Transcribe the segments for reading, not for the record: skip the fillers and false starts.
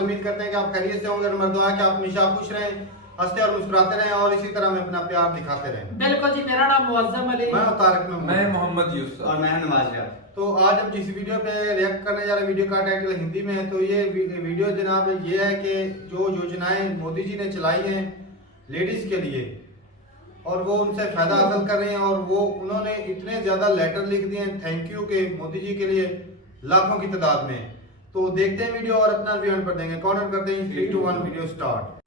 अव्वल उम्मीद करते हैं कि आप खैरियत से होंगे और हमारी दुआ है कि आप हमेशा खुश रहें, हंसते और मुस्कुराते रहें और इसी तरह में अपना प्यार दिखाते रहें। बिल्कुल जी, मेरा नाम मुअज्जम अली, मैं तारिक में, मैं मोहम्मद यूसुफ और मैं नमाज यार। तो आज हम जिस वीडियो पे रिएक्ट करने जा रहे हैं, वीडियो का टाइटल हिंदी में है। तो ये वीडियो जनाब ये है कि जो योजनाएं मोदी जी ने चलाई हैं लेडीज के लिए और वो उनसे फायदा हासिल कर रहे हैं, और वो उन्होंने इतने ज्यादा लेटर लिख दिए हैं थैंक यू के मोदी जी के लिए लाखों की तादाद में। तो देखते हैं वीडियो और अपना रिव्यू पर देंगे। कॉर्नर करते हैं 3, 2, 1 वीडियो स्टार्ट।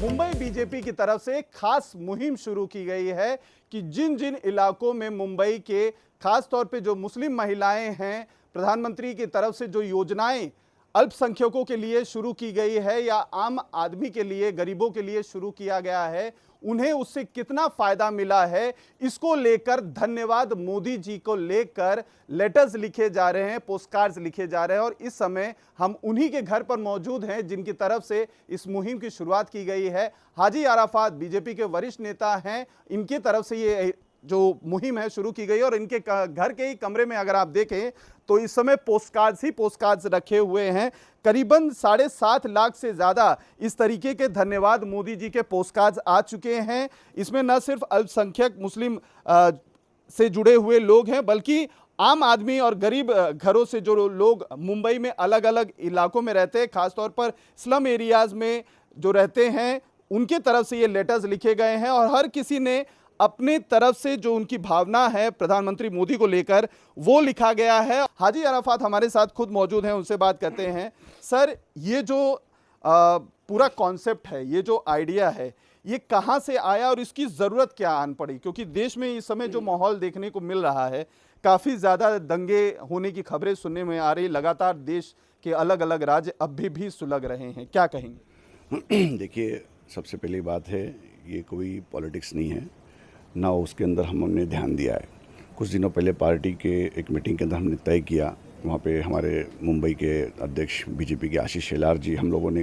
मुंबई बीजेपी की तरफ से एक खास मुहिम शुरू की गई है कि जिन जिन इलाकों में मुंबई के खास तौर पे जो मुस्लिम महिलाएं हैं, प्रधानमंत्री की तरफ से जो योजनाएं अल्पसंख्यकों के लिए शुरू की गई है या आम आदमी के लिए, गरीबों के लिए शुरू किया गया है, उन्हें उससे कितना फायदा मिला है, इसको लेकर धन्यवाद मोदी जी को लेकर लेटर्स लिखे जा रहे हैं, पोस्टकार्ड्स लिखे जा रहे हैं। और इस समय हम उन्हीं के घर पर मौजूद हैं जिनकी तरफ से इस मुहिम की शुरुआत की गई है। हाजी अराफात बीजेपी के वरिष्ठ नेता हैं, इनकी तरफ से ये जो मुहिम है शुरू की गई है। और इनके घर के ही कमरे में अगर आप देखें तो इस समय पोस्टकार्ड्स रखे हुए हैं। करीबन 7.5 लाख से ज़्यादा इस तरीके के धन्यवाद मोदी जी के पोस्टकार्ड्स आ चुके हैं। इसमें न सिर्फ अल्पसंख्यक मुस्लिम से जुड़े हुए लोग हैं, बल्कि आम आदमी और गरीब घरों से जो लोग मुंबई में अलग अलग इलाकों में रहते हैं, खासतौर पर स्लम एरियाज़ में जो रहते हैं, उनके तरफ से ये लेटर्स लिखे गए हैं। और हर किसी ने अपने तरफ से जो उनकी भावना है प्रधानमंत्री मोदी को लेकर वो लिखा गया है। हाजी अराफात हमारे साथ खुद मौजूद हैं, उनसे बात करते हैं। सर, ये जो पूरा कॉन्सेप्ट है, ये जो आइडिया है, ये कहाँ से आया और इसकी ज़रूरत क्या आन पड़ी? क्योंकि देश में इस समय जो माहौल देखने को मिल रहा है, काफ़ी ज़्यादा दंगे होने की खबरें सुनने में आ रही, लगातार देश के अलग अलग राज्य अब भी सुलग रहे हैं, क्या कहेंगे? देखिए, सबसे पहली बात है, ये कोई पॉलिटिक्स नहीं है, ना उसके अंदर हमने ध्यान दिया है। कुछ दिनों पहले पार्टी के एक मीटिंग के अंदर हमने तय किया, वहाँ पे हमारे मुंबई के अध्यक्ष बीजेपी के आशीष शेलार जी, हम लोगों ने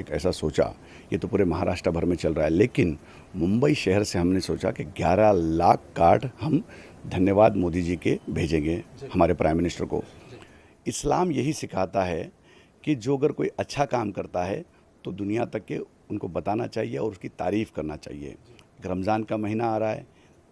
एक ऐसा सोचा, ये तो पूरे महाराष्ट्र भर में चल रहा है, लेकिन मुंबई शहर से हमने सोचा कि 11 लाख कार्ड हम धन्यवाद मोदी जी के भेजेंगे हमारे प्राइम मिनिस्टर को। इस्लाम यही सिखाता है कि जो अगर कोई अच्छा काम करता है तो दुनिया तक के उनको बताना चाहिए और उसकी तारीफ़ करना चाहिए। रमज़ान का महीना आ रहा है,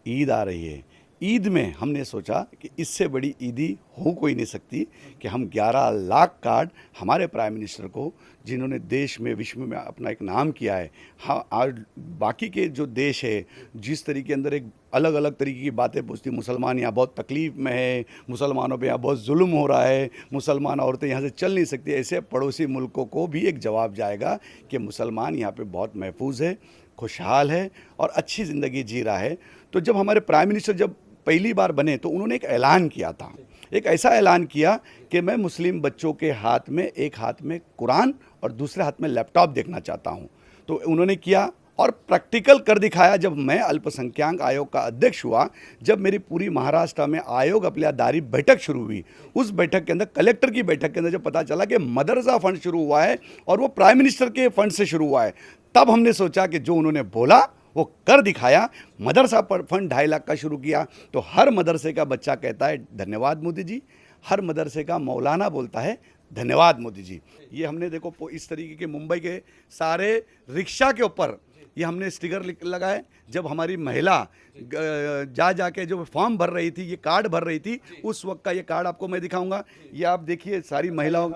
ईद आ रही है, ईद में हमने सोचा कि इससे बड़ी ईदी हो कोई नहीं सकती कि हम 11 लाख कार्ड हमारे प्राइम मिनिस्टर को, जिन्होंने देश में, विश्व में अपना एक नाम किया है। हाँ, आज बाकी के जो देश है, जिस तरीके के अंदर एक अलग अलग तरीके की बातें पूछती, मुसलमान यहाँ बहुत तकलीफ़ में है, मुसलमानों पे यहाँ बहुत जुल्म हो रहा है, मुसलमान औरतें यहाँ से चल नहीं सकती, ऐसे पड़ोसी मुल्कों को भी एक जवाब जाएगा कि मुसलमान यहाँ पे बहुत महफूज है, खुशहाल है और अच्छी ज़िंदगी जी रहा है। तो जब हमारे प्राइम मिनिस्टर जब पहली बार बने तो उन्होंने एक ऐलान किया था, एक ऐसा ऐलान किया कि मैं मुस्लिम बच्चों के हाथ में, एक हाथ में कुरान और दूसरे हाथ में लैपटॉप देखना चाहता हूं। तो उन्होंने किया और प्रैक्टिकल कर दिखाया। जब मैं अल्पसंख्याक आयोग का अध्यक्ष हुआ, जब मेरी पूरी महाराष्ट्र में आयोग अपलियादारी बैठक शुरू हुई, उस बैठक के अंदर, कलेक्टर की बैठक के अंदर जब पता चला कि मदरसा फंड शुरू हुआ है और वो प्राइम मिनिस्टर के फंड से शुरू हुआ है, तब हमने सोचा कि जो उन्होंने बोला वो कर दिखाया। मदरसा पर फंड 2.5 लाख का शुरू किया, तो हर मदरसे का बच्चा कहता है धन्यवाद मोदी जी, हर मदरसे का मौलाना बोलता है धन्यवाद मोदी जी। ये हमने देखो इस तरीके के मुंबई के सारे रिक्शा के ऊपर ये हमने स्टिकर लगाए। जब हमारी महिला जाके जो फॉर्म भर रही थी, ये कार्ड भर रही थी, उस वक्त का ये कार्ड आपको मैं दिखाऊंगा। ये आप देखिए, सारी महिलाओं,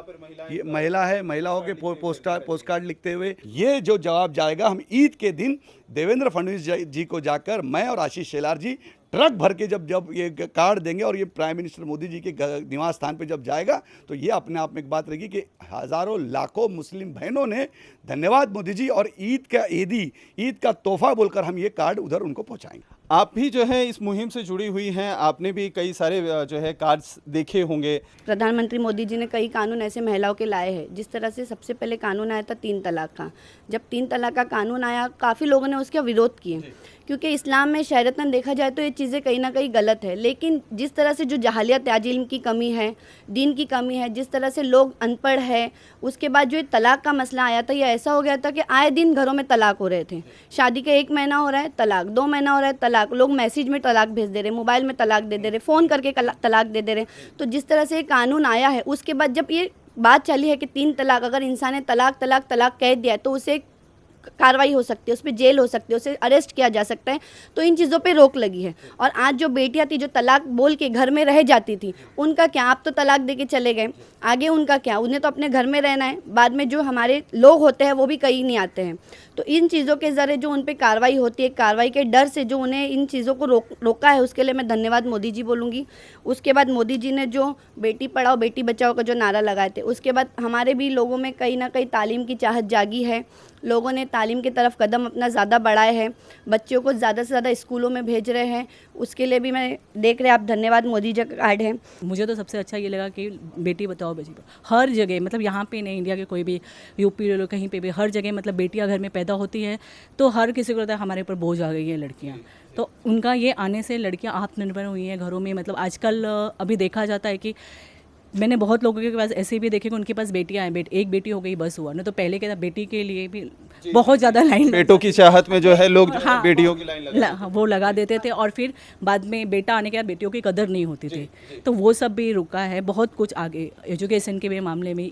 ये महिला है, महिलाओं के पोस्ट कार्ड लिखते हुए ये जो जवाब जाएगा, हम ईद के दिन देवेंद्र फडणवीस जी को जाकर मैं और आशीष शेलार जी ट्रक भर के जब ये कार्ड देंगे और ये प्राइम मिनिस्टर मोदी जी के निवास स्थान पे जब जाएगा, तो ये अपने आप में एक बात रहेगी कि हज़ारों लाखों मुस्लिम बहनों ने धन्यवाद मोदी जी और ईद का तोहफा बोलकर हम ये कार्ड उधर उनको पहुंचाएंगे। आप भी जो है इस मुहिम से जुड़ी हुई हैं, आपने भी कई सारे जो है कार्ड्स देखे होंगे। प्रधानमंत्री मोदी जी ने कई कानून ऐसे महिलाओं के लाए हैं। जिस तरह से सबसे पहले कानून आया था 3 तलाक का। जब 3 तलाक का कानून आया, काफ़ी लोगों ने उसका विरोध किए क्योंकि इस्लाम में शरीयतन देखा जाए तो ये चीज़ें कहीं ना कहीं गलत है, लेकिन जिस तरह से जो जहालियत है, इल्म की कमी है, दीन की कमी है, जिस तरह से लोग अनपढ़ है, उसके बाद जो ये तलाक का मसला आया था, ये ऐसा हो गया था कि आए दिन घरों में तलाक हो रहे थे। शादी का 1 महीना हो रहा है तलाक, 2 महीना हो रहा है तलाक, लोग मैसेज में तलाक भेज दे रहे, मोबाइल में तलाक दे रहे, फ़ोन करके तलाक दे रहे। तो जिस तरह से ये कानून आया है, उसके बाद जब ये बात चली है कि 3 तलाक, अगर इंसान ने तलाक तलाक तलाक कह दिया तो उसे कार्रवाई हो सकती है, उस पर जेल हो सकती है, उसे अरेस्ट किया जा सकता है। तो इन चीज़ों पे रोक लगी है। और आज जो बेटियां थी जो तलाक बोल के घर में रह जाती थी, उनका क्या? आप तो तलाक दे के चले गए, आगे उनका क्या? उन्हें तो अपने घर में रहना है। बाद में जो हमारे लोग होते हैं वो भी कहीं नहीं आते हैं। तो इन चीज़ों के ज़रिए जो उन पर कार्रवाई होती है, कार्रवाई के डर से जो उन्हें इन चीज़ों को रोका है, उसके लिए मैं धन्यवाद मोदी जी बोलूँगी। उसके बाद मोदी जी ने जो बेटी पढ़ाओ बेटी बचाओ का जो नारा लगाए थे, उसके बाद हमारे भी लोगों में कहीं ना कहीं तालीम की चाहत जागी है। लोगों ने तालीम की तरफ कदम अपना ज़्यादा बढ़ाए हैं, बच्चों को ज़्यादा से ज़्यादा स्कूलों में भेज रहे हैं। उसके लिए भी मैं देख रहे आप, धन्यवाद मोदी जी का कार्ड है। मुझे तो सबसे अच्छा ये लगा कि बेटी बचाओ बेटी पढ़ाओ हर जगह, मतलब यहाँ पे नहीं, इंडिया के कोई भी यूपी ले लो, कहीं पे भी हर जगह मतलब बेटियाँ घर में पैदा होती है तो हर किसी को लगता है हमारे ऊपर बोझ आ गई है लड़कियाँ। तो उनका ये आने से लड़कियाँ आत्मनिर्भर हुई हैं घरों में। मतलब आजकल अभी देखा जाता है कि मैंने बहुत लोगों के पास ऐसे भी देखे कि उनके पास बेटियां हैं, एक बेटी हो गई बस हुआ ना। तो पहले के बेटी के लिए भी बहुत ज़्यादा लाइन, बेटों की चाहत में जो है लोग हाँ, बेटियों की लाइन वो लगा देते थे और फिर बाद में बेटा आने के बाद बेटियों की कदर नहीं होती थी। तो वो सब भी रुका है। बहुत कुछ आगे एजुकेशन के भी मामले में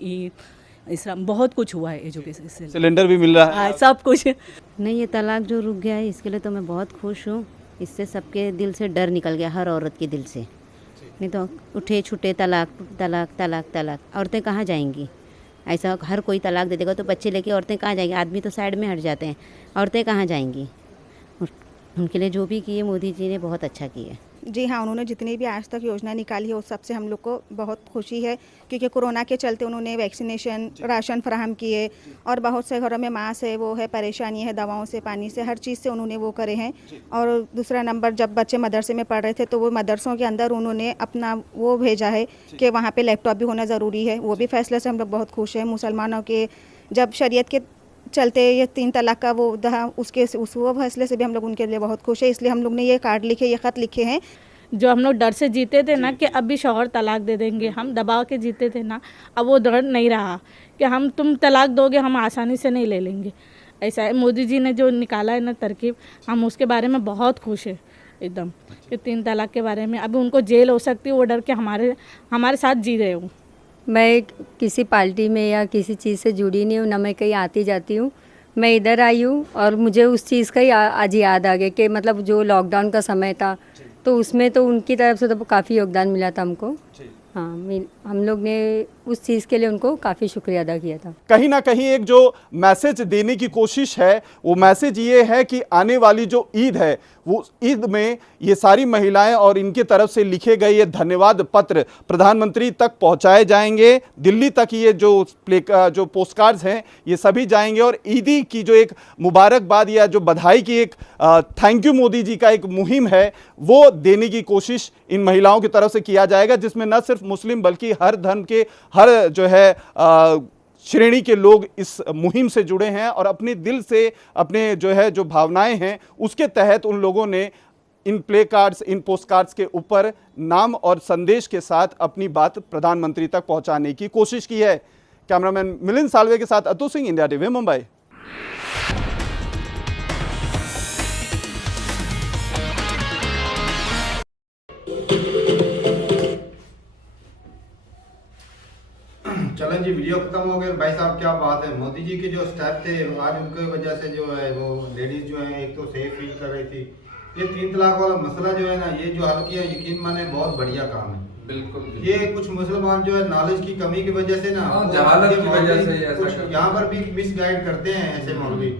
इस्लाम बहुत कुछ हुआ है, एजुकेशन से सिलेंडर भी मिल रहा है, सब कुछ। नहीं, ये तलाक जो रुक गया है इसके लिए तो मैं बहुत खुश हूँ। इससे सबके दिल से डर निकल गया, हर औरत के दिल से। नहीं तो उठे छुटे तलाक तलाक तलाक तलाक, औरतें कहाँ जाएंगी? ऐसा हर कोई तलाक दे देगा तो बच्चे लेके औरतें कहाँ जाएंगी? आदमी तो साइड में हट जाते हैं, औरतें कहाँ जाएंगी? उनके लिए जो भी किए मोदी जी ने बहुत अच्छा किया। जी हाँ, उन्होंने जितनी भी आज तक योजना निकाली है उस सबसे हम लोग को बहुत खुशी है, क्योंकि कोरोना के चलते उन्होंने वैक्सीनेशन, राशन फराहम किए और बहुत से घरों में मांस है, वो है, परेशानी है दवाओं से, पानी से, हर चीज़ से उन्होंने वो करे हैं। और दूसरा नंबर, जब बच्चे मदरसे में पढ़ रहे थे तो वो मदरसों के अंदर उन्होंने अपना वो भेजा है कि वहाँ पर लैपटॉप भी होना ज़रूरी है। वो भी फैसले से हम लोग बहुत खुश हैं। मुसलमानों के जब शरीयत के चलते ये 3 तलाक का वो वो फैसले से भी हम लोग उनके लिए बहुत खुश है। इसलिए हम लोग ने ये कार्ड लिखे, ये ख़त लिखे हैं। जो हम लोग डर से जीते थे ना कि अब भी शौहर तलाक दे देंगे, हम दबा के जीते थे ना, अब वो डर नहीं रहा कि हम तुम तलाक दोगे हम आसानी से नहीं ले लेंगे। ऐसा है, मोदी जी ने जो निकाला है ना तरकीब, हम उसके बारे में बहुत खुश है एकदम कि 3 तलाक के बारे में। अभी उनको जेल हो सकती है, वो डर के हमारे साथ जी रहे हो। मैं किसी पार्टी में या किसी चीज़ से जुड़ी नहीं हूँ, ना मैं कहीं आती जाती हूँ। मैं इधर आई हूँ और मुझे उस चीज़ का ही आज याद आ गया कि मतलब जो लॉकडाउन का समय था तो उसमें तो उनकी तरफ से तो काफ़ी योगदान मिला था हमको। हाँ, हम लोग ने उस चीज़ के लिए उनको काफ़ी शुक्रिया अदा किया था। कहीं ना कहीं एक जो मैसेज देने की कोशिश है, वो मैसेज ये है कि आने वाली जो ईद है, वो ईद में ये सारी महिलाएं और इनके तरफ से लिखे गए ये धन्यवाद पत्र प्रधानमंत्री तक पहुंचाए जाएंगे। दिल्ली तक ये जो पोस्ट कार्ड्स हैं ये सभी जाएंगे और ईदी की जो एक मुबारकबाद या जो बधाई की एक थैंक यू मोदी जी का एक मुहिम है, वो देने की कोशिश इन महिलाओं की तरफ से किया जाएगा, जिसमें न सिर्फ मुस्लिम बल्कि हर धर्म के, हर जो है श्रेणी के लोग इस मुहिम से जुड़े हैं और अपने दिल से अपने जो है जो भावनाएं हैं उसके तहत उन लोगों ने इन प्ले कार्ड्स, इन पोस्ट कार्ड्स के ऊपर नाम और संदेश के साथ अपनी बात प्रधानमंत्री तक पहुंचाने की कोशिश की है। कैमरामैन मिलिंद सालवे के साथ अतु सिंह, इंडिया टीवी, मुंबई। चलन जी, वीडियो खत्म हो गया। भाई साहब क्या बात है, मोदी जी के जो स्टेप थे आज उनके वजह से जो है वो लेडीज जो है एक तो सेफ फील कर रही थी। ये 3 तलाक वाला मसला जो है ना, ये जो हल किया, यकीन माने बहुत बढ़िया काम है। बिल्कुल। ये कुछ मुसलमान जो है नॉलेज की कमी की वजह से ना, जहालत की वजह से कुछ यहाँ पर भी मिसगाइड करते हैं ऐसे मौलवी।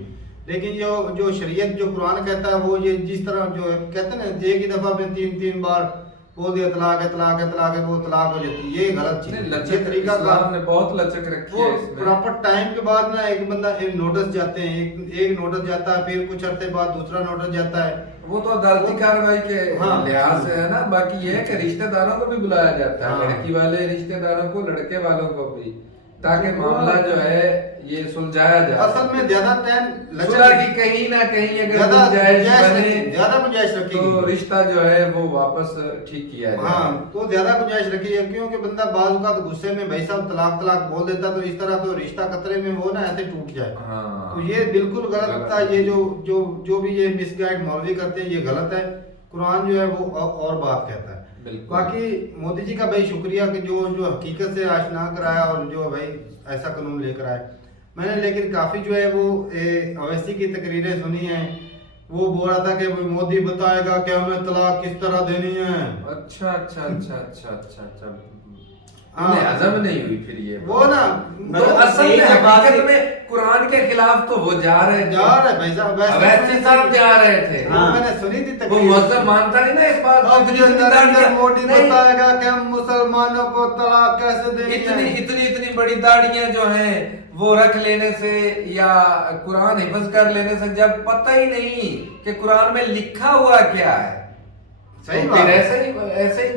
लेकिन जो शरीयत जो कुरान कहता है वो ये जिस तरह जो कहते हैं ना, एक ही दफा में 3 बार बोल दिया तलाक है तलाक है तलाक है, वो तलाक हो जाती है, ये गलत चीज है। ये तरीका ने बहुत लचक रखी है इसमें। प्रॉपर टाइम के बाद ना एक बंदा एक नोटिस जाते हैं, एक नोटिस जाता है, फिर कुछ अरसे बाद दूसरा नोटिस जाता है, वो तो अदालती कार्रवाई के लिहाज से है ना। बाकी ये है कि रिश्तेदारों को भी बुलाया जाता है, लड़की वाले रिश्तेदारों को, लड़के वालों को भी। ताकि मामला जो है ये सुलझाया जाए। असल में ज्यादा टाइम सुलह की कहीं ना कहीं अगर गुंजाइश बने ज्यादा गुंजाइश रखी तो रिश्ता जो है वो वापस ठीक किया जाए। हाँ, तो ज्यादा गुंजाइश रखी है, क्योंकि बंदा बाजू का तो गुस्से में भाई साहब तलाक तलाक बोल देता, तो इस तरह तो रिश्ता खतरे में वो ना ऐसे टूट जाए। हाँ, तो ये बिल्कुल गलत था। ये जो भी ये मिसगाइड मौलवी करते हैं ये गलत है। कुरान जो है वो और बात कहता है। बाकी मोदी जी का भाई शुक्रिया कि जो हकीकत से आशना कराया और जो भाई ऐसा कानून लेकर आए। मैंने लेकिन काफी जो है वो अवैसी की तकरीरें सुनी हैं, वो बोल रहा था कि मोदी बताएगा कि हमें तलाक किस तरह देनी है। अच्छा अच्छा अच्छा अच्छा अच्छा अच्छा हजम नहीं हुई फिर ये वो ना तो असल में हकीकत में कुरान के खिलाफ तो वो जा रहे भाई साहब अवैसी साहब जा रहे थे। मैंने सुनी थी वो मुअज्जम मानता नहीं ना इस बात को। नरेंद्र मोदी बताएगा कि हम मुसलमानों को तलाक कैसे देंगे। इतनी बड़ी दाढ़ियां जो हैं वो रख लेने से या कुरान हिफ्ज कर लेने से, जब पता ही नहीं कि कुरान में लिखा हुआ क्या है। सही तो बात। ऐसे ही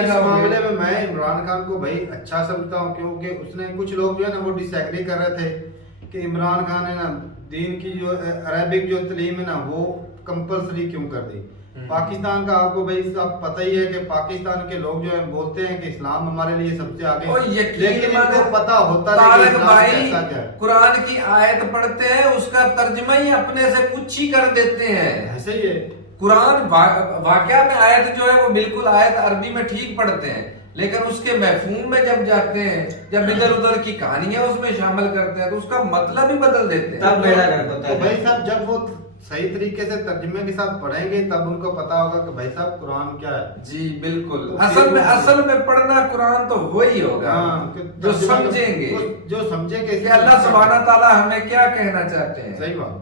इस मामले में मैं इमरान खान को भाई अच्छा समझता हूँ, क्योंकि उसने कुछ लोग जो है ना वो डिसएग्री कर रहे थे कि इमरान खान है ना दीन की जो अरबिक जो तलीम है ना वो कंपलसरी क्यों कर दी। पाकिस्तान का आपको भाई सब पता ही है कि पाकिस्तान के लोग जो है बोलते हैं कि इस्लाम हमारे लिए सबसे आगे, लेकिन इनको पता होता है कुरान की आयत पढ़ते हैं उसका तर्जुमा ही अपने से कुछ ही कर देते हैं। ऐसे ही है कुरान वाकया में आयत जो है वो बिल्कुल आयत अरबी में ठीक पढ़ते हैं, लेकिन उसके महफूम में जब जाते हैं, जब इधर उधर की कहानियां उसमें शामिल करते हैं तो उसका मतलब ही बदल देते हैं। तब बेड़ा गर्क होता है। तो भाई साहब जब वो सही तरीके से तर्जुमे के साथ पढ़ेंगे तब उनको पता होगा कि भाई साहब कुरान क्या है। जी बिल्कुल। तो असल में पढ़ना कुरान तो वही होगा जो समझेंगे, जो समझेंगे कि अल्लाह सुब्हानहू तआला हमें क्या कहना चाहते हैं। सही बात।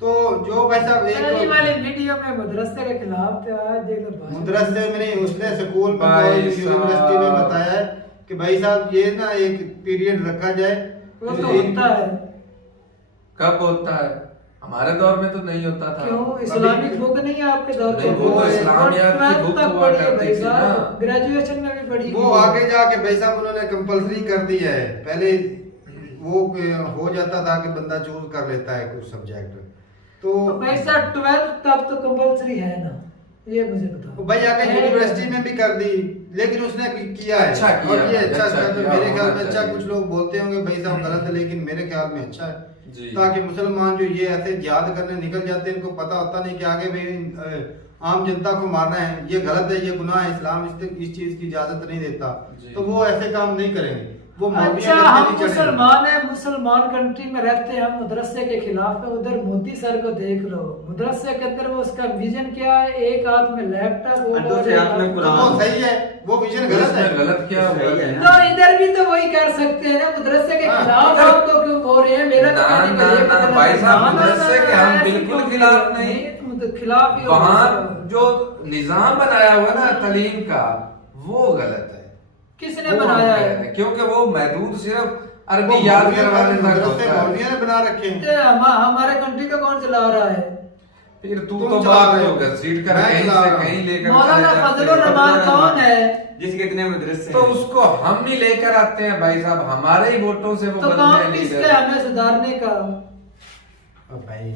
तो जो भाई साहब एक वाले वीडियो में मदरसे के खिलाफ मदरसे में उसने स्कूल यूनिवर्सिटी में बताया है कि भाई साहब ये ना एक पीरियड रखा जाए। वो तो होता है। कब होता है? हमारे दौर में तो नहीं होता था। क्यों? इस्लामिक बुक नहीं है आपके दौर में? वो तो इस्लामियात की बुक हुआ करती थी ना। ग्रेजुएशन में भी पढ़ी। वो आगे जाके भाई साहब उन्होंने कंपलसरी कर दी है। पहले वो हो जाता था कि बंदा चूज कर लेता है कुछ सब्जेक्ट। तो भाई साहब 12th तक तो कंपलसरी है ना, ये मुझे बताओ। भाई आगे यूनिवर्सिटी में भी कर दी, लेकिन उसने किया है अच्छा किया, और ये अच्छा किया, मेरे ख्याल में अच्छा। कुछ लोग बोलते होंगे भाई साहब गलत है, लेकिन मेरे ख्याल में अच्छा है। ताकि मुसलमान जो ये ऐसे याद करने निकल जाते हैं, इनको पता होता नहीं कि आगे भी आम जनता को मारना है, ये गलत है, ये गुनाह है, इस्लाम इस चीज की इजाजत नहीं देता, तो वो ऐसे काम नहीं करेंगे। वो अच्छा हम मुसलमान है, मुसलमान कंट्री में रहते हैं, हम मदरसे के खिलाफ है। उधर मोदी सर को देख लो, मदरसे के अंदर वो उसका विजन क्या है, एक हाथ में लैपटॉप वो सही है, वो विजन गलत है। गलत क्या है? तो इधर भी तो वही कर सकते हैं ना, मदरसे के खिलाफ आप तो क्यों बोल रहे हैं? मेरा भाई साहब मदरसे के हम बिल्कुल खिलाफ नहीं, खिलाफ ही वहाँ जो निजाम बनाया हुआ ना तालीम का वो गलत है। किसने बनाया है? क्योंकि वो महदूद सिर्फ अरबी याद करवाने तक होता है। मौलवियों ने बना रखे हैं। हमारे कंट्री का कौन चला रहा है? फिर तू तो बात हो घसीट कर कहीं से कहीं लेकर मौलाना फजलुर रहमान कौन है जिसके इतने मदरसे? तो उसको हम ही लेकर आते हैं भाई साहब, हमारे ही वोटों से वो तो काम किसके हमें सुधारने का? भाई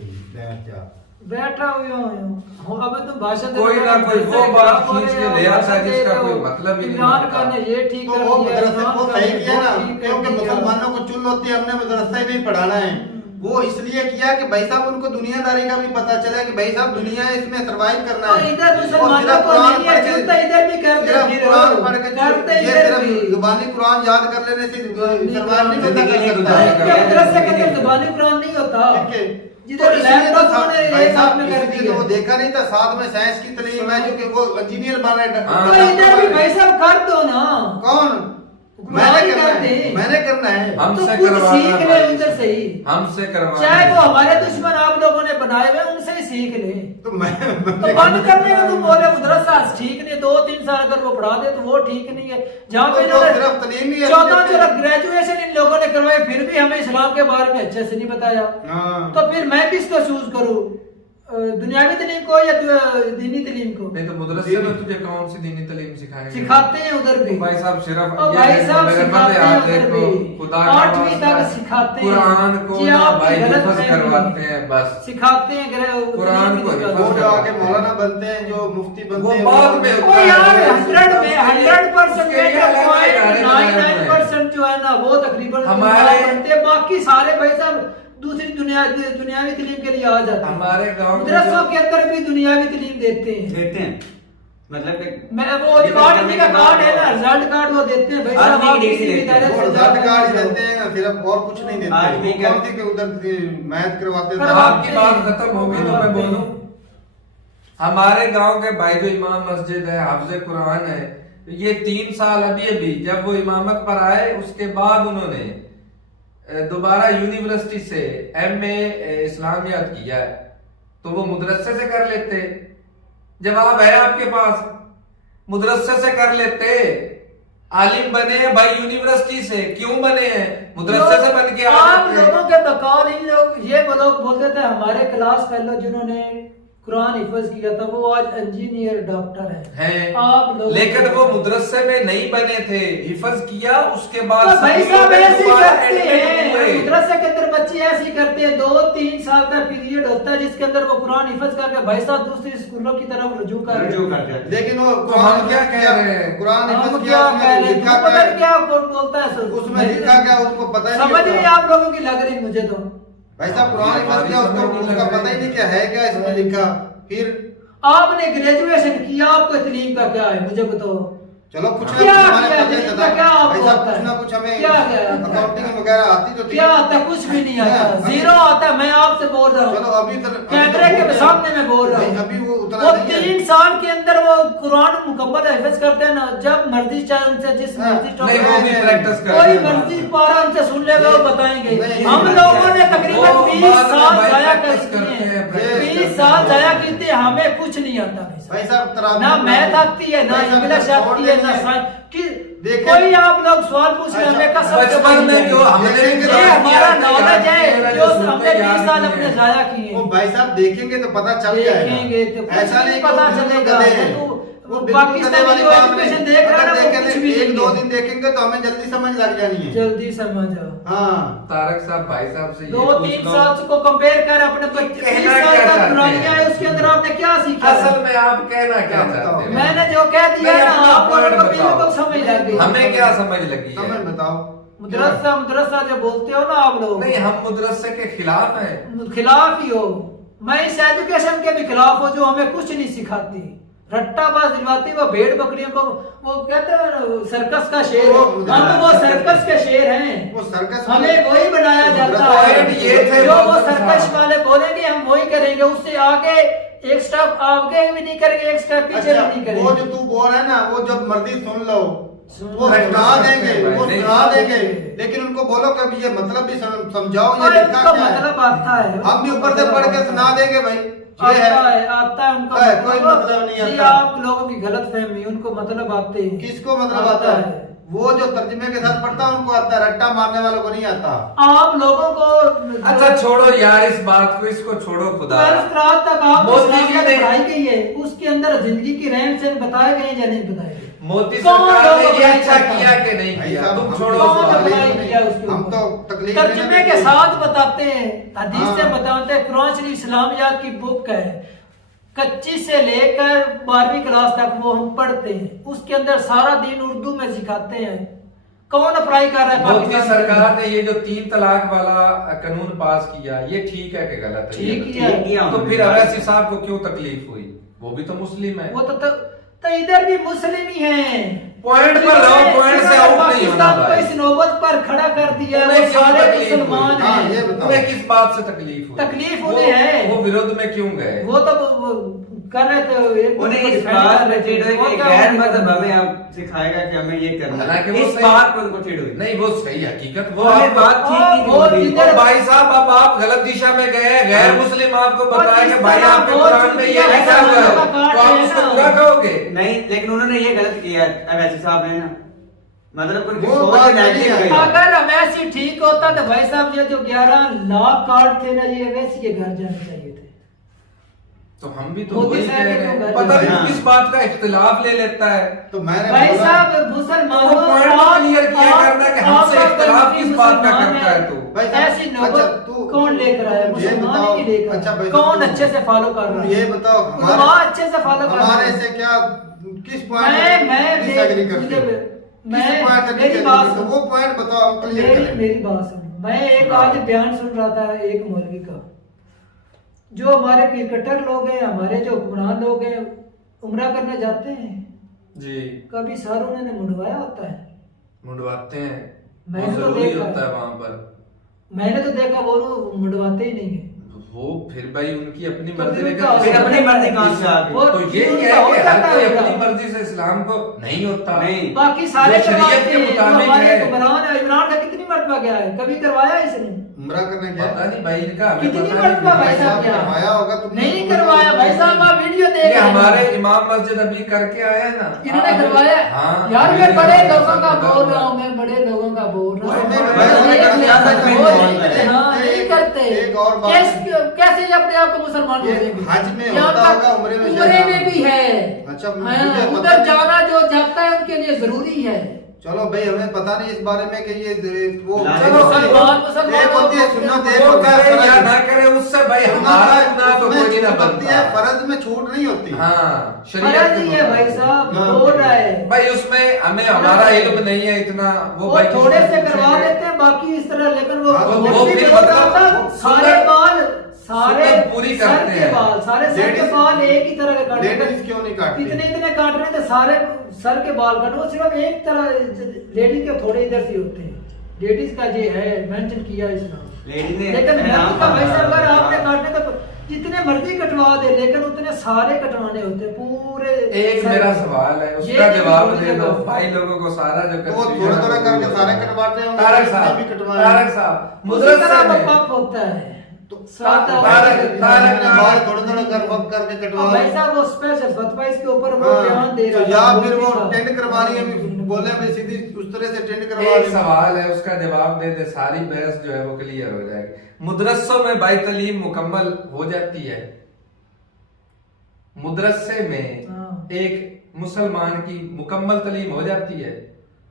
बैठा हुआ हूँ अब तुम भाषण कोई ना कोई वो बात खींच के ले आता है जिसका कोई मतलब ही नहीं। इमरान खान ने ये ठीक कर वो दिया, मदरसे को सही किया ना, ठीक क्योंकि कर दिया। मुसलमानों को चुन होती है, हमने मदरसा ही नहीं पढ़ाना है। वो इसलिए किया कि भाई साहब उनको दुनियादारी का भी पता चला कि भाई साहब दुनिया है, इसमें सरवाइव करना है। इधर मुसलमानों को नहीं है चलता, इधर भी करते हैं, कुरान पढ़ के ये सिर्फ जुबानी कुरान याद कर लेने से सरवाइव नहीं होता कर सकता। मदरसे के अंदर जुबानी कुरान नहीं होता। जिधर लैपटॉप भाई साहब ने कर दिया, वो देखा नहीं था साथ में साइंस की तालीम है जो कि वो इंजीनियर बना है। तो इधर भी भाई साहब कर दो ना। कौन? मैंने करना है। हमसे तो सीख ले उधर से ही, हमसे करवा, चाहे वो हमारे दुश्मन आप लोगों ने बनाए हुए उनसे ही सीख ले। तो मैं तो बंद करने का तुम बोले मदरसा ठीक नहीं, 2-3 साल अगर वो पढ़ा दे तो वो ठीक नहीं है। जहाँ पे 14 ग्रेजुएशन इन लोगों ने करवाए फिर भी हमें इस्लाम के बारे में अच्छे से नहीं बताया, तो फिर मैं किसको चूज करूँ, दुनियावी तालीम को या दीनी तालीम को? नहीं तो मदरसे में तुझे कौन सी दीनी तालीम सिखाएंगे? सिखाते हैं उधर भी भाई साहब सिर्फ भाई साहब सिखाते हैं उधर भी, खुदा 8वीं तक सिखाते हैं, कुरान को जी आप भाई गलत हिफ्ज फहमी करवाते हैं बस, सिखाते हैं कुरान को वो जो आगे मौलाना बनते हैं, जो मुफ्ती बनते हैं, वो बाद में ओ यार 100% 99% जो है ना वो तकरीबन हमारे बनते हैं, बाकी सारे भाई साहब दूसरी दुनियावी तालीम के लिए आ जाते हैं। हमारे गांव मदरसों के अंदर भी दुनियावी तालीम देते हैं मतलब मैं वो जो 8वीं का कार्ड है ना, रिजल्ट कार्ड वो देते हैं भाई साहब, आप किसी भी इदारे से रिजल्ट कार्ड देते हैं सिर्फ, और कुछ नहीं देते। कौन सी के उधर मैथ करवाते हैं। आपकी बात खत्म होगी तो मैं बोलूं, हमारे गांव के भाई जो इमाम मस्जिद है, हाफिज कुरान है, ये 3 साल अभी जब वो इमामत पर आए उसके बाद उन्होंने दोबारा यूनिवर्सिटी से MA इस्लामियात किया है, तो वो मदरसे से कर लेते, जवाब है आपके पास, मदरसे से कर लेते। आलिम बने हैं भाई यूनिवर्सिटी से, क्यों बने हैं? मदरसे से बन के आप लोगों के बकौल इन लोग ये लोग बोलते थे हमारे क्लास फेलो जिन्होंने कुरान हिफ्ज किया था वो आज इंजीनियर डॉक्टर है। आप लोग लेकिन वो मदरसे में नहीं बने थे, हिफ्ज किया उसके बाद तो भाई साहब ऐसे करते हैं, मदरसे के अंदर बच्चे ऐसे करते हैं, 2-3 साल का पीरियड होता है जिसके अंदर वो कुरान हिफ्ज करके भाई साहब दूसरी स्कूलों की तरफ रुजू कर रहे हैं। लेकिन वो कुरान क्या कह रहे हैं? कुरान हिफ्ज किया, लिखा क्या बोलता है, उसमें लिखा क्या उसको पता ही नहीं, समझ नहीं आप लोगों की लग रही मुझे तो भाई साहब कुरान हिफ्ज किया, उसका पता ही नहीं क्या है, क्या इसमें लिखा। फिर आपने ग्रेजुएशन किया, आपको तालीम का क्या है मुझे बताओ। चलो कुछ क्या कुछ ना कुछ हमें अकाउंटिंग वगैरह आती तो क्या आता, कुछ भी नहीं आता, जीरो आता। मैं आपसे बोल रहा हूँ, चलो अभी कैमरे के सामने मैं बोल रहा हूँ, अभी वो 3 साल के अंदर वो कुरान मुकम्मल हिफ्ज करते हैं ना, जब मर्जी चाहे उनसे जिस मर्जी कोई मर्जी पारा उनसे सुन लेगा वो बताएंगे। हम लोगों ने तकरीबन 20 साल जाया करते 20 साल जाया करते, हमें कुछ नहीं आता भाई साहब, ना मैथ आती है ना इंग्लिश आती है ना साइंस। कोई आप लोग सवाल पूछ रहे हमें बचपन में जो हमने हमारा नॉलेज है जो हमने 20 साल अपने जाया किए। वो भाई साहब देखेंगे तो पता चल देखेंगे तो ऐसा नहीं पता चलेगा। वो पाकिस्तानी जो एजुकेशन देख रहा है ना, कुछ भी 1-2 दिन देखेंगे तो हमें जल्दी समझ लग जानी है, जल्दी समझ आओ। हाँ तारक साहब भाई साहब से 2-3 साल को कंपेयर कर अपने 25 साल का पुरानिया है, उसके अंदर आपने क्या सीखा? असल में आप कहना क्या चाहते हैं? मैंने जो कह दिया ना आप लोगों को बिल्कुल समझ लग गई। हमें क्या समझ लगी? समझ बताओ। मदरसा जो बोलते हो ना आप लोग, नहीं हम मदरसे के खिलाफ हैं। खिलाफ ही हो, मैं इस एजुकेशन के भी खिलाफ हूँ जो हमें कुछ नहीं सिखाती, रट्टाबाज दिलवाती। वो भेड़ बकरियों को वो कहते हैं सर्कस का शेर, हम वो सर्कस के शेर हैं, वो सर्कस हमें वही बनाया जाता है। जो वो सर्कस वाले बोलेंगे हम वही करेंगे, उससे आगे एक स्टेप आगे भी नहीं करेंगे, एक स्टेप पीछे भी नहीं करेंगे। वो जो तू बोल रहा है ना, वो जब मर्जी सुन लो वो सुना देंगे, वो सुना देंगे, लेकिन उनको बोलो कभी ये मतलब भी समझाओ, ये लिखा क्या है, मतलब आता है। हम भी ऊपर से पढ़ के सुना देंगे भाई, आता है उनको कोई मतलब नहीं आता। आप लोगों की गलत फहमी, उनको मतलब आते हैं। किसको मतलब आता है? वो जो तर्जुमे के साथ पढ़ता है उनको आता है, रट्टा मारने वालों को नहीं आता। आप लोगों को अच्छा छोड़ो यार इस बात को, इसको छोड़ो खुदा। 12th क्लास तक आपको पढ़ाई गई है, उसके अंदर जिंदगी की रहन सहन बताए गए या नहीं बताए गए? मोदी सरकार ने ये अच्छा किया कि नहीं किया? तुम छोड़ो, हम तो तकलीफ तर्जुमे के साथ बताते हैं, हदीस से बताते हैं। कुरान शरीफ इस्लामियात की बुक है, कच्ची से लेकर 12वीं क्लास तक वो हम पढ़ते हैं, उसके अंदर सारा दिन उर्दू में सिखाते हैं। कौन अप्लाई कर रहा है? मोदी सरकार ने ये जो 3 तलाक वाला कानून पास किया, ये ठीक है कि गलत है? ठीक किया। तो फिर अवैसी साहब को क्यों तकलीफ हुई? वो भी तो मुस्लिम है। वो तो इधर भी मुस्लिम ही हैं। पॉइंट पर रहो, पॉइंट से आउट नहीं होना पाकिस्तान को इस नौबत पर खड़ा कर दिया है, वो सारे मुसलमान हैं। उन्हें किस बात से तकलीफ हुई? तकलीफ उन्हें है, वो विरोध में क्यों गए? वो तो कर रहे थे, उन्हें इस बात में चिढ़ हुई कि गैर मजहब हमें आप सिखाएगा कि हमें ये करना है, इस बात पर उनको चिढ़ हुई। नहीं वो सही हकीकत, वो बात ठीक थी। भाई साहब अब आप गलत दिशा में गए, गैर मुस्लिम आपको बताया कि भाई आपके कुरान में ये लिखा हुआ है, तो आप उसको पूरा कहोगे? नहीं, लेकिन उन्होंने ये गलत किया अवैसी साहब ने ना, मतलब उनकी वो सोच नेगेटिव गई। अगर अवैसी ठीक होता तो भाई साहब ये जो 11 लाख कार्ड थे ना, ये अवैसी के घर जाने चाहिए थे। तो हम भी तो मोदी वही साहब कह ने रहे हैं, तो पता हाँ। नहीं किस बात का इख्तिलाफ ले लेता है। तो मैंने भाई बोला- साहब तो मुसलमानों वो पॉइंट क्लियर किया करना कि हमसे इख्तिलाफ किस बात का करता है तू। भाई साहब, ऐसी नौबत अच्छा, तू- कौन लेकर आया? ये मुसलमान बताओ, ही लेकर अच्छा आया। भाई, कौन तू- अच्छे से फॉलो कर रहा है? ये बताओ उलमा अच्छे से फॉलो कर रहा हमारे है। से क्या किस मैं पॉइंट डिसएग्री करते हो? मैं किस पॉइंट से मेरी disagree बात करते हो? वो पॉइंट बताओ, हम क्लियर मेरी करें। मेरी बात सुनो। मैं एक आज बयान सुन रहा था एक मौलवी का, जो हमारे क्रिकेटर लोग हैं, हमारे जो हुक्मरान लोग हैं, उम्रा करने जाते हैं जी, कभी सर उन्होंने मुंडवाया होता है? मुंडवाते हैं, मैंने वो तो जरूरी देखा होता है वहां पर। मैंने तो देखा वो मुंडवाते ही नहीं है। वो फिर भाई उनकी अपनी तो मर्जी, फिर लेकिन क्या फिर अपनी मर्जी कहाँ से आ गई? वो तो ये क्यों है हो कि जाता हर कोई है अपनी उनका? मर्जी से इस्लाम को नहीं होता। नहीं। बाकी सारे वो शरीयत करवाते के हैं। मुताबिक हमारे है। हुक्मरान है, इमरान का कितनी मरतबा गया है? कभी करवाया इसने? उम्रा करने गया पता नहीं भाई इनका, हमें कितनी पता मरतबा नहीं। भाई साहब क्या? करवाया होगा तुमने? नहीं करवाया भाई साहब, आप वीडियो देख ये रहे हैं। हमारे इमाम मस्जिद अभी करके आए हैं ना, इन्होंने आप- करवाया? हाँ, यार मैं मेरे बड़े यहाँ लोगों का सब बोल रहा हूँ, मैं बड़े लोगों का बोल रहा हूँ। उसमें हाँ, वैसे नहीं करते हैं, करते, सच में वो बोल नहीं रहे करते, हैं। हाँ, नहीं करते। एक और बात- कैसे ये अपने आप को मुसलमान ये बोलेंगे? हज में यहाँ होता पर होगा, उम्रे में उम्रे जाना। में भी है। अच्छा, हाँ, मुझे पता उधर नहीं। जाना जो जाता है उनके लिए जरूरी है। चलो भाई, हमें पता नहीं इस बारे में कि ये वो चलो मुसलमान एक होती है सुन्नत, एक वो होती है करे या फर्ज। ना करे उससे भाई सुन्नत हमारा है, गुनाह तो उसमें कोई ना छूट होती बनता है, है। फर्ज में छूट नहीं होती। हाँ, शरीयत फर्ज के ही है भाई साहब, हाँ। बोल रहा है। भाई उसमें हमें हमारा इल्म नहीं है इतना, वो वो भाई थोड़े किसी से से करवा पूछेंगे। देते हैं, बाकी इस तरह, लेकिन वो हाँ, तो वो जब भी फिर बोल रहा मतलब था, वो सारे सुन्नत- बाल सारे सुन्नत पूरी सर करते के हैं। बाल, सारे सर के लेडीज- बाल एक ही तरह के काटते हैं। लेडीज क्यों नहीं काटती? इतने इतने काट रहे थे, सारे सर के बाल काटो, वो सिर्फ एक तरह, लेडीज के थोड़े इधर से होते हैं। लेडीज का ये है मेंशन किया इसमें, लेडीज ने लेकिन नाम मर्द का भाई साहब, अगर हाँ। आपने काटने का जितने मर्जी कटवा दे, लेकिन उतने सारे कटवाने होते हैं पूरे। एक सर मेरा के। सवाल है, ये उसका नहीं जवाब बोलने दे दो का। भाई, लोगों को सारा जो तो वो confusion थोड़ा थोड़ा है, करके वो सारे बोल दो। कटवाते होंगे, तारक इसने साहब, भी कटवाए। तारक साहब, उसी मुदरसे तरह में वक़्फ़ होता है। तो सादा तारक ने बाल थोड़ा थोड़ा कर वक्त करके अब कटवा भाई साहब वो स्पेशल फतवा इसके ऊपर वो हाँ, बयान दे तो रहा या था, फिर वो था। टेंड करवा रही है, अभी बोले भाई सीधी उस तरह से टेंड करवा एक रही है। सवाल है, उसका जवाब दे दे, सारी बहस जो है वो क्लियर हो जाएगी। मुदरसों में भाई तालीम मुकम्मल हो जाती है। मुदरसे में हाँ। एक मुसलमान की मुकम्मल तालीम हो जाती है।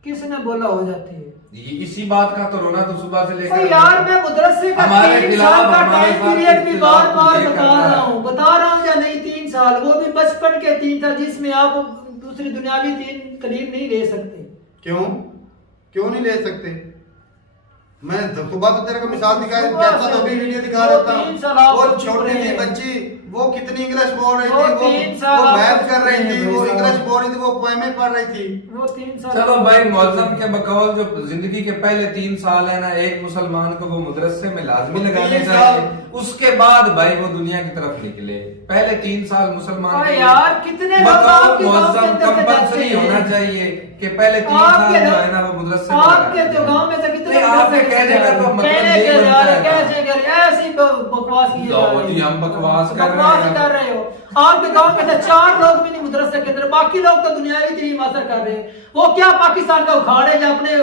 किसने बोला हो जाती है? ये इसी बात का तो रोना तो सुबह से तो लेकर यार मैं मुदरसे का हमारे 3 खिलाफ, साल का हमारे टाइम साथ पीरियड भी बार बार ये बता करना है। बता रहा हूँ या नहीं, 3 साल, वो भी बचपन के 3 साल जिसमें आप दूसरी दुनियावी तालीम नहीं ले सकते। क्यों नहीं ले सकते? मैं सुबह तो तेरे को मिसाल दिखाया, सुबह जैसा से तो अभी वीडियो दिखा वो देता 3 साल आप हूँ। वो चुप छोटी रहे सी हैं। बच्ची, वो कितनी इंग्लिश बोल रही वो थी, 3 साल वो आप मैथ चुप कर रही रहे थी, हैं वो भाई इंग्लिश साहब। बोल रही थी, वो पोएमें पढ़ रही थी। वो 3 साल। चलो भाई, मौजम के बकौल जो जिंदगी के पहले 3 साल है ना, एक मुसलमान को वो मदरसे में लाजमी वो लगाने 3 चाहिए। साल। उसके बाद भाई वो दुनिया की तरफ निकले। पहले 3 साल मुसलमान अरे के यार, कितने लोग बकौल आपके गांव के मौजम अंदर से कंपल्सरी जाते हैं। होना चाहिए कि पहले 3 साल आपके जो है ना वो मदरसे में आपके लगाने जो चाहिए। गांव में से कितने नहीं, आपके कहने का तो मतलब कहने यही के बनता जा रहे, है। कैसे कर रहे, ऐसी बकवास की जा लो रही जी, है। हम बकवास कर रहे बकवास हैं। ही कर रहे हो। आपके गांव में से 4 लोग भी नहीं मदरसे के अंदर, बाकी लोग तो दुनियावी तालीम हासिल कर रहे हैं। वो क्या पाकिस्तान का उखाड़े या अपने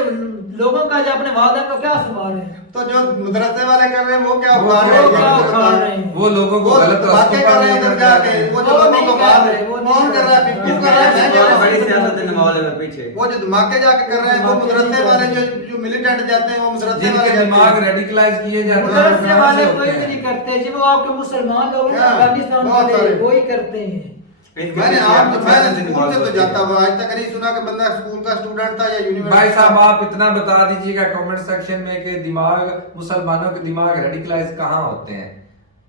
लोगों का या अपने वादा का क्या संभाल है? तो जो मदरसे वाले कर रहे हैं वो क्या वो उखाड़ रहे हैं? क्या उखाड़ रहे हैं? वो लोगों को वो गलत रास्तों बातें कर पर रहे हैं लेकर उधर जाके, जाते हैं। वो जो वो लोगों नहीं को कर बात रहे, वो नहीं कौन कर कर रहा है? रहे। बिल्कुल कर रहा है, मैं बहुत कर बड़ी रहा हूं। सियासत है माहौल में पीछे। वो जो धमाके जाके कर रहे हैं, वो मदरसे वाले जो मिलिटेंट जाते हैं, वो मदरसे वाले जिनके जाते दिमाग हैं। रेडिकलाइज किए जाते हैं, मदरसे वो वाले होते कोई हैं। नहीं करते, जो आपके मुसलमान लोग हैं हाँ, अफगानिस्तान बहुत वाले, सारे। वही करते हैं। मैंने आप मैं स्कूल से तो जाता हुआ आज तक नहीं सुना कि बंदा स्कूल का स्टूडेंट था या यूनिवर्सिटी। भाई साहब, आप इतना बता दीजिएगा कमेंट सेक्शन में कि दिमाग, मुसलमानों के दिमाग रेडिकलाइज कहाँ होते हैं,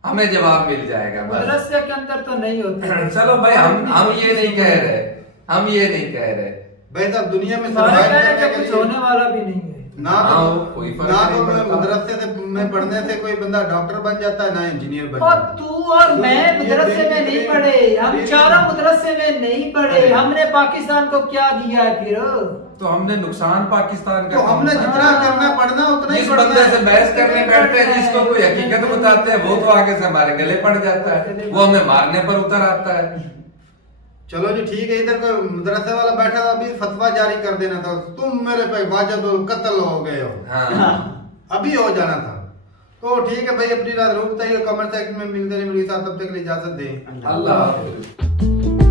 हमें जवाब मिल जाएगा बस। मदरसे के अंदर तो नहीं होते। चलो भाई, हम ये नहीं कह रहे, हम ये नहीं कह रहे भाई साहब, दुनिया में हमारे survive कहने करने का के कुछ लिए होने वाला भी नहीं है। ना हाँ, तो कोई फर्क ना नहीं तो पड़ता। मदरसे से में पढ़ने से कोई बंदा डॉक्टर बन जाता है, ना इंजीनियर बन और जाता है। तू और मैं मदरसे में नहीं पढ़े, हम चारों मदरसे में नहीं पढ़े। हमने पाकिस्तान को क्या दिया है फिर? तो हमने नुकसान पाकिस्तान का तो हमने जितना करना पढ़ना उतना ही जिस पढ़ना बंदे है। से बहस करने बैठते हैं, जिसको कोई हकीकत बताते हैं, वो तो आगे से हमारे गले पड़ जाता है, वो हमें मारने पर उतर आता है। चलो जी ठीक है, इधर कोई मदरसे वाला बैठा था, अभी फतवा जारी कर देना था, तुम मेरे पे वाजिब कत्ल हो गए हो, हाँ, अभी हो जाना था। तो ठीक है भाई, अपनी रात रूप बताइए, कमेंट सेक्शन में मिलते हैं मेरे साथ, तब तक के लिए इजाजत दें। अल्लाह हाफिज़।